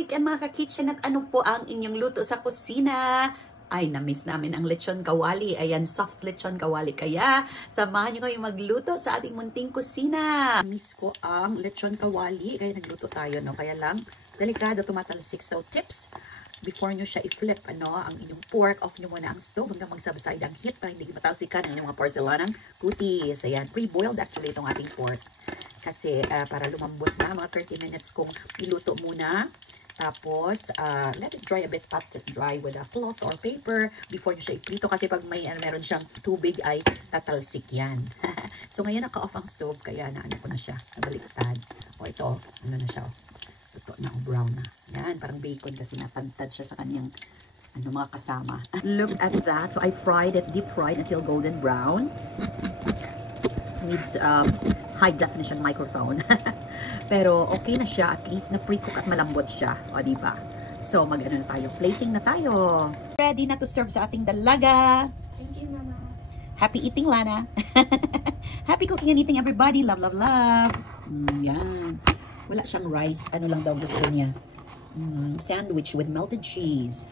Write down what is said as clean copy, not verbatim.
weekend mga ka-kitchen at ano po ang inyong luto sa kusina? Ay, na-miss namin ang lechon kawali. Ayan, soft lechon kawali. Kaya, samahan nyo kayong magluto sa ating munting kusina. Miss ko ang lechon kawali. Kaya nagluto tayo, no? Kaya lang, delikado tumatalsik. So, tips, before nyo siya i-flip, ano, ang inyong pork, off nyo muna ang stove hanggang mag-subside ang heat para hindi matalsikan ang inyong mga porcelanang kutis. Ayan, pre-boiled actually itong ating pork. Kasi para lumambot na, mga 30 minutes kung iluto muna. Tapos, let it dry a bit, pat it dry with a cloth or paper before nyo siya iprito. Kasi pag may meron siyang tubig ay tatalsik yan. So, ngayon naka-off ang stove, kaya naano ko na siya, nabaliktad. O ito, ano na siya, ito na, brown na. Yan, parang bacon kasi natagtad siya sa kanyang mga kasama. Look at that. So, I fried it, deep fried until golden brown. Needs high definition microphone. Pero okay na siya, at least na pre-cook at malambot siya. O, diba? So, mag-ano na tayo. Plating na tayo. Ready na to serve sa ating dalaga. Thank you, Mama. Happy eating, Lana. Happy cooking and eating, everybody. Love, love, love. Yan. Wala siyang rice. Ano lang daw gusto niya. Sandwich with melted cheese.